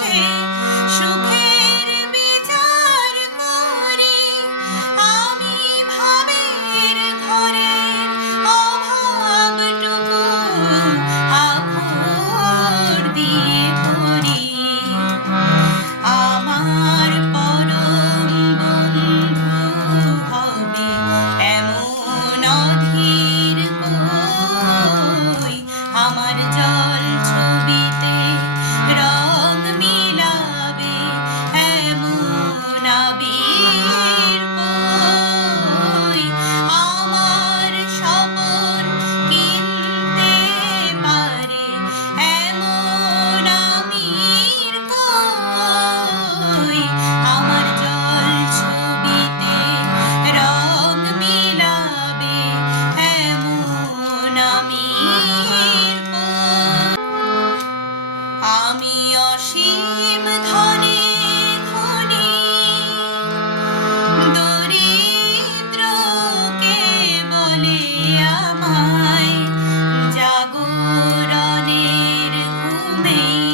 বসে সুখের বিচার করি। আমি ভাবের ঘরের অভাবটুকু আঁখর দিয়ে ভরি। আমার পরম বন্ধু হবে এমন অধীর কই। আমার জল ছবিতে রং মিলাবে এমন আবির কই। আমার স্বপন কিনতে পারে এমন আমির কই। আমার জল ছবিতে রং মিলাবে এমন আমির কই। আমি অসীম ধনে ধনী, দরিদ্রকে বলে আমায় জাগরণের ঘুমেই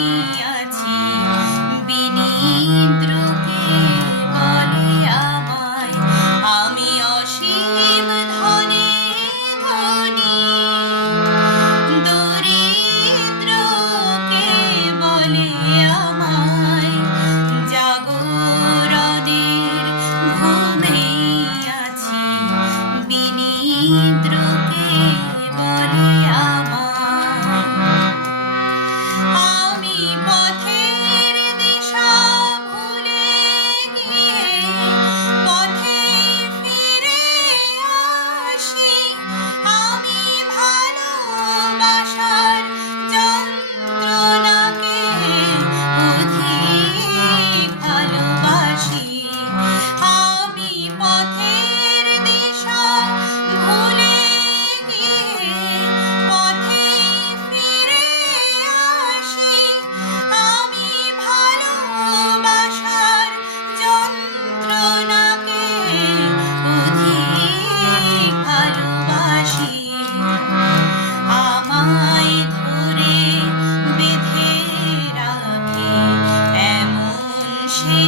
আছি। বিনিদ্রকে বলে আমায় আমি অসীম ধনে ধনী, দরিদ্রকে বলে আমায় জাগরণের ঘুমেই আছি। বিনিদ্রকে বলে আমায় আমি পথের দিশা ভুলে গিয়ে পথে ফিরে আসি। আমি ভালোবাসার যন্ত্রণাকে অধিক ভালোবাসি। আমি পথের দিশা ভুলে গিয়ে পথে ফিরে আসি। আমি ভালোবাসার যন্ত্রণাকে অধিক ভালোবাসি। আমায় ধরে বেঁধে রাখে এমন সে